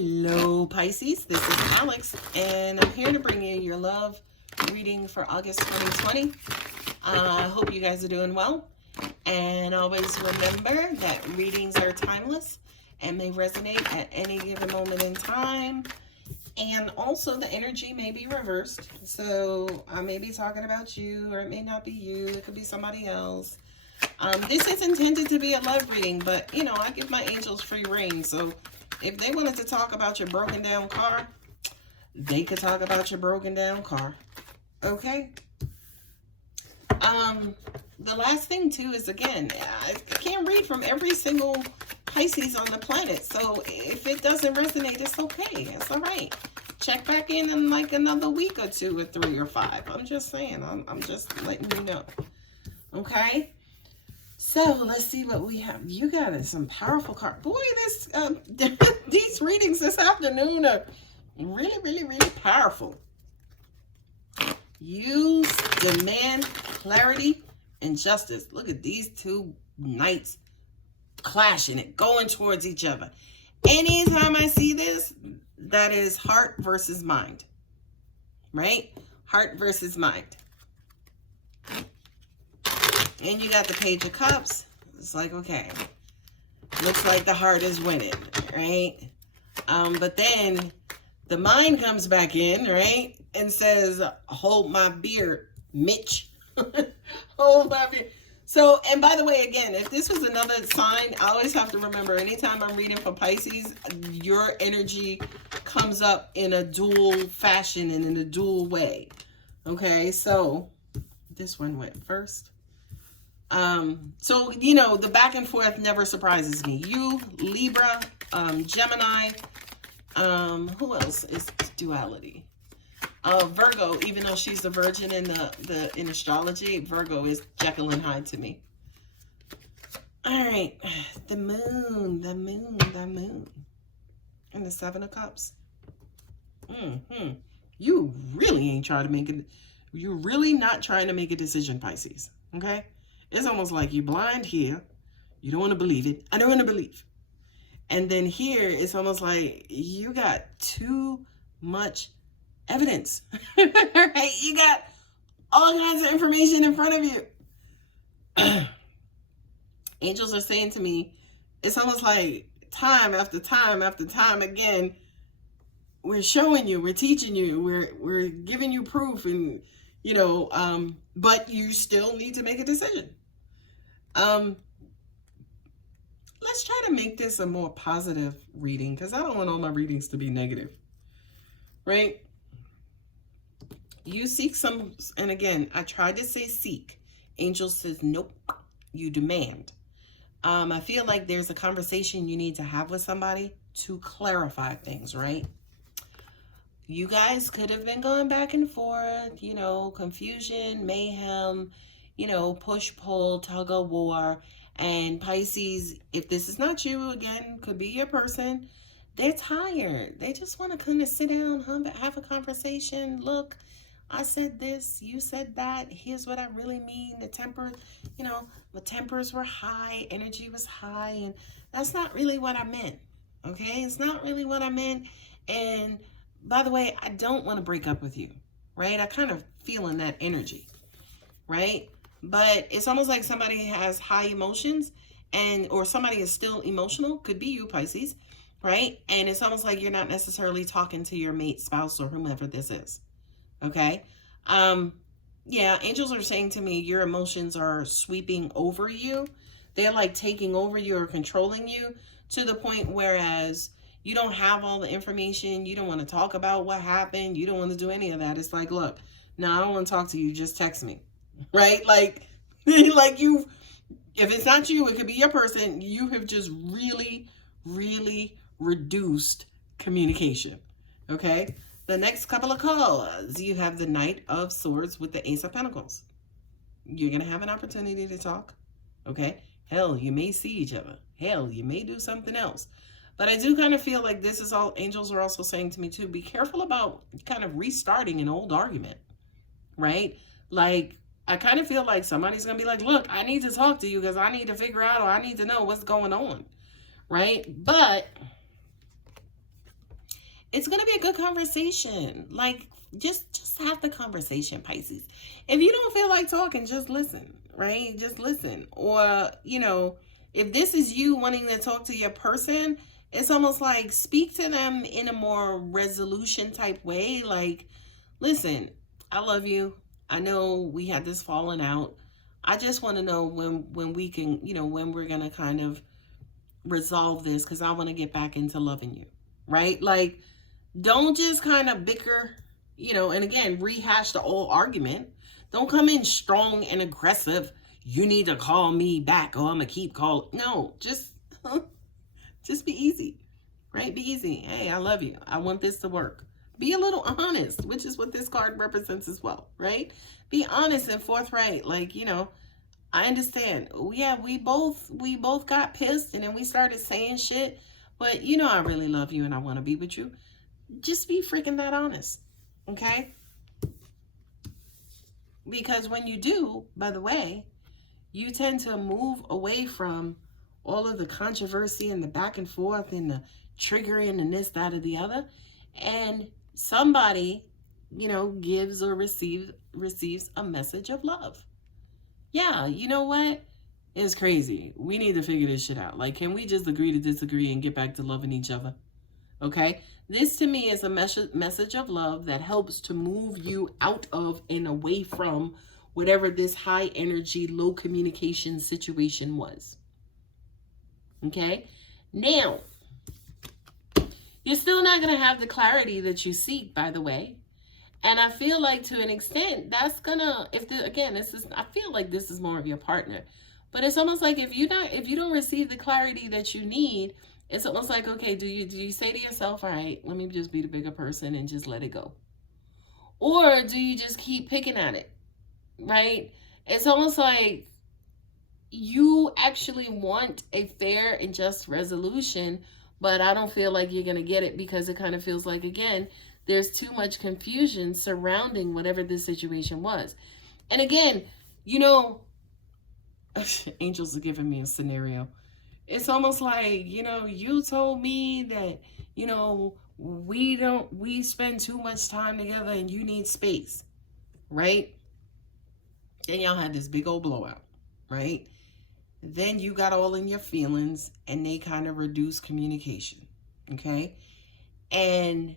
Hello, Pisces. This is Alex, and I'm here to bring you your love reading for August 2020. I hope you guys are doing well. And always remember that readings are timeless and may resonate at any given moment in time. And also the energy may be reversed. So I may be talking about you, or it may not be you. It could be somebody else. This is intended to be a love reading, but you know, I give my angels free reign. So if they wanted to talk about your broken down car, they could talk about your broken down car. Okay? The last thing too is, again, I can't read from every single Pisces on the planet. So if it doesn't resonate, it's okay. It's all right. Check back in like another week or 2 or 3 or 5. I'm just saying. I'm just letting you know. Okay? So let's see what we have. You got some powerful cards. Boy, this these readings this afternoon are really, really, really powerful. Use, demand clarity and justice. Look at these two knights clashing it, going towards each other. Anytime I see this, that is heart versus mind. Right? Heart versus mind. And you got the Page of Cups. It's like, okay, looks like the heart is winning, right? But then the mind comes back in, right? And says, hold my beer, Mitch. Hold my beer. So, and by the way, again, if this was another sign, I always have to remember, anytime I'm reading for Pisces, your energy comes up in a dual fashion and in a dual way. Okay, so this one went first. So, you know, the back and forth never surprises me. You, Libra, Gemini, who else is duality? Virgo, even though she's the virgin in astrology, Virgo is Jekyll and Hyde to me. All right, the moon. And the 7 of Cups. You really ain't trying to make it. You're really not trying to make a decision, Pisces. Okay? It's almost like you're blind here. You don't want to believe it. I don't want to believe. And then here, it's almost like you got too much evidence. Right? You got all kinds of information in front of you. Angels are saying to me, it's almost like time after time after time again, we're showing you, we're teaching you, we're giving you proof, and you know, but you still need to make a decision. Let's try to make this a more positive reading, because I don't want all my readings to be negative, right? You seek some, and again, I tried to say seek. Angel says, nope, you demand. I feel like there's a conversation you need to have with somebody to clarify things, right? You guys could have been going back and forth, you know, confusion, mayhem, you know, push, pull, tug of war. And Pisces, if this is not you, again, could be your person, they're tired. They just want to kind of sit down, have a conversation. Look, I said this, you said that. Here's what I really mean. The temper, you know, the tempers were high, energy was high, and that's not really what I meant. Okay? It's not really what I meant. And by the way, I don't want to break up with you, right? I kind of feel in that energy, right? But it's almost like somebody has high emotions, or somebody is still emotional. Could be you, Pisces, right? And it's almost like you're not necessarily talking to your mate, spouse, or whomever this is, okay? Yeah, angels are saying to me, your emotions are sweeping over you. They're like taking over you or controlling you, to the point whereas you don't have all the information. You don't want to talk about what happened. You don't want to do any of that. It's like, look, no, I don't want to talk to you. Just text me. Right? Like if it's not you, it could be your person. You have just really, really reduced communication. Okay? The next couple of calls, you have the Knight of Swords with the Ace of Pentacles. You're going to have an opportunity to talk. Okay? Hell, you may see each other. Hell, you may do something else. But I do kind of feel like this is all, angels are also saying to me too, be careful about kind of restarting an old argument, right? Like, I kind of feel like somebody's going to be like, look, I need to talk to you because I need to figure out, or I need to know what's going on, right? But It's going to be a good conversation. Like, just have the conversation, Pisces. If you don't feel like talking, just listen, right? Just listen. Or, if this is you wanting to talk to your person, it's almost like speak to them in a more resolution type way. Like, listen, I love you. I know we had this falling out. I just want to know when we can, when we're going to kind of resolve this, because I want to get back into loving you, right? Like, don't just kind of bicker, and again, rehash the old argument. Don't come in strong and aggressive. You need to call me back or I'm going to keep calling. No, just be easy, right? Be easy. Hey, I love you. I want this to work. Be a little honest, which is what this card represents as well, right? Be honest and forthright. Like, I understand. Yeah, we both got pissed and then we started saying shit. But I really love you and I want to be with you. Just be freaking that honest. Okay? Because when you do, by the way, you tend to move away from all of the controversy and the back and forth and the triggering and this, that, or the other. And somebody, gives or receives a message of love. Yeah, you know what? It's crazy. We need to figure this shit out. Like, can we just agree to disagree and get back to loving each other? Okay? This to me is a message of love that helps to move you out of and away from whatever this high energy, low communication situation was. Okay? Now, you're still not going to have the clarity that you seek, by the way. And I feel like to an extent, that's gonna, I feel like this is more of your partner. But it's almost like if you don't receive the clarity that you need, it's almost like, okay, do you say to yourself, all right, let me just be the bigger person and just let it go? Or do you just keep picking at it, right? It's almost like you actually want a fair and just resolution, but I don't feel like you're going to get it because it kind of feels like, again, there's too much confusion surrounding whatever this situation was. And again, angels are giving me a scenario. It's almost like, you told me that, we spend too much time together and you need space, right? Then y'all had this big old blowout, right? Then you got all in your feelings and they kind of reduced communication, okay? And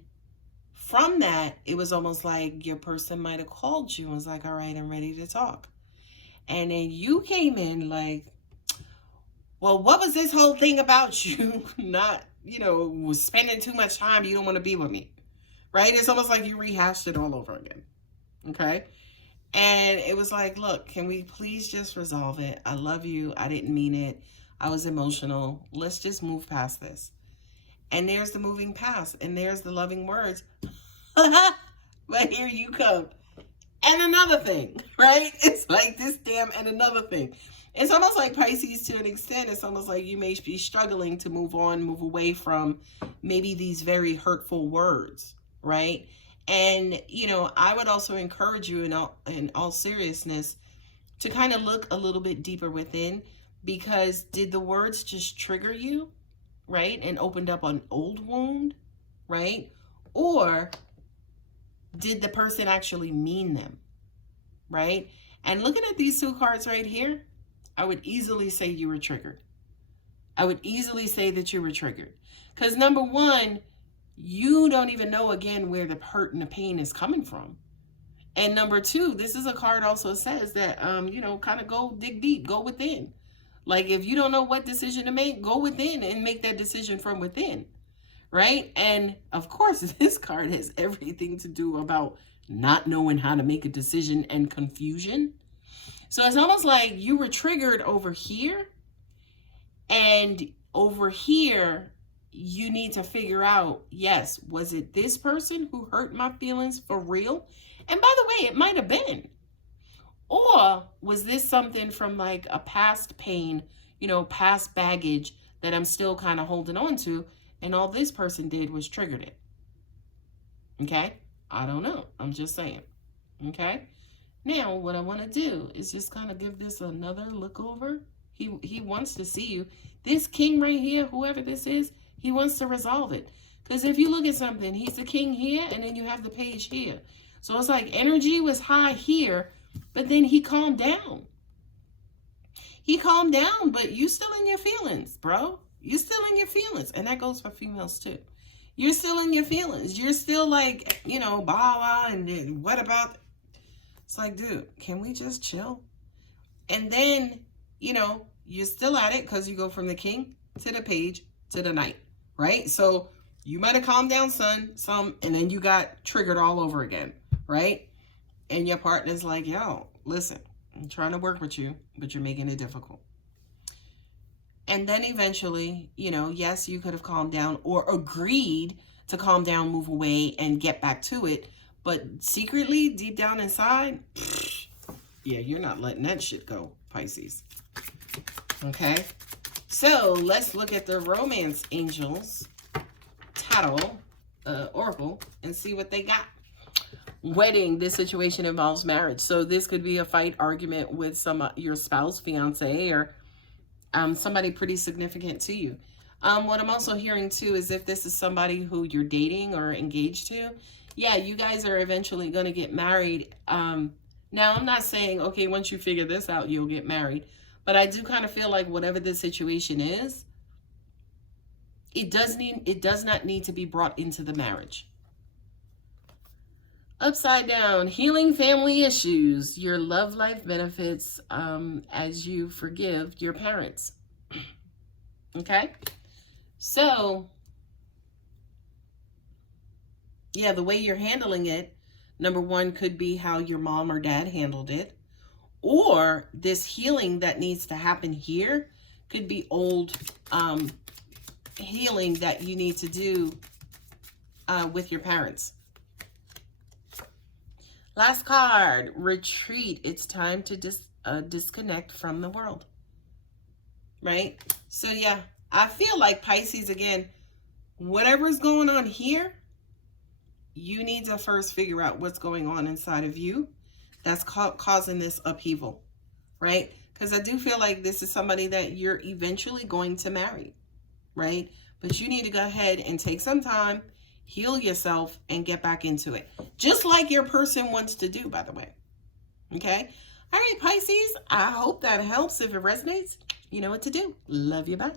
from that, it was almost like your person might have called you and was like, all right, I'm ready to talk. And then you came in like, well, what was this whole thing about you not, was spending too much time, you don't want to be with me, right? It's almost like you rehashed it all over again, okay? And it was like, look, can we please just resolve it? I love you. I didn't mean it. I was emotional. Let's just move past this. And there's the moving past. And there's the loving words. But here you come. And another thing, right? It's like this damn and another thing. It's almost like Pisces to an extent. It's almost like you may be struggling to move on, move away from maybe these very hurtful words, right? And, I would also encourage you in all seriousness to kind of look a little bit deeper within, because did the words just trigger you, right? And opened up an old wound, right? Or did the person actually mean them, right? And looking at these two cards right here, I would easily say you were triggered. I would easily say that you were triggered. Because number one, you don't even know, again, where the hurt and the pain is coming from. And number two, this is a card also says that, kind of go dig deep, go within. Like, if you don't know what decision to make, go within and make that decision from within, right? And of course, this card has everything to do about not knowing how to make a decision and confusion. So it's almost like you were triggered over here, and over here, you need to figure out, yes, was it this person who hurt my feelings for real? And by the way, it might have been. Or was this something from like a past pain, past baggage that I'm still kind of holding on to, and all this person did was triggered it? Okay? I don't know. I'm just saying. Okay? Now, what I want to do is just kind of give this another look over. He wants to see you. This king right here, whoever this is, he wants to resolve it. Because if you look at something, he's the king here, and then you have the page here. So it's like energy was high here, but then he calmed down. He calmed down, but you still in your feelings, bro. You're still in your feelings. And that goes for females too. You're still in your feelings. You're still like, you know, blah, blah, and then what about... It's like, dude, can we just chill? And then, you know, you're still at it because you go from the king to the page to the knight, right? So you might have calmed down some, and then you got triggered all over again, right? And your partner's like, yo, listen, I'm trying to work with you, but you're making it difficult. And then eventually, you know, yes, you could have calmed down or agreed to calm down, move away, and get back to it. But secretly, deep down inside, yeah, you're not letting that shit go, Pisces. Okay? So let's look at the romance angels tarot oracle and see what they got. Wedding. This situation involves marriage. So this could be a fight, argument with your spouse, fiance, or somebody pretty significant to you. What I'm also hearing too is if this is somebody who you're dating or engaged to, yeah, you guys are eventually going to get married. Now, I'm not saying, okay, once you figure this out, you'll get married. But I do kind of feel like whatever the situation is, it does not need to be brought into the marriage. Upside down, healing family issues. Your love life benefits as you forgive your parents. Okay? So, yeah, the way you're handling it, number one, could be how your mom or dad handled it. Or this healing that needs to happen here could be old healing that you need to do with your parents. Last card, retreat. It's time to disconnect from the world. Right? So, yeah, I feel like Pisces, again, whatever's going on here, you need to first figure out what's going on inside of you that's causing this upheaval, right? Because I do feel like this is somebody that you're eventually going to marry, right? But you need to go ahead and take some time, heal yourself, and get back into it. Just like your person wants to do, by the way. Okay? All right, Pisces, I hope that helps. If it resonates, you know what to do. Love you, bye.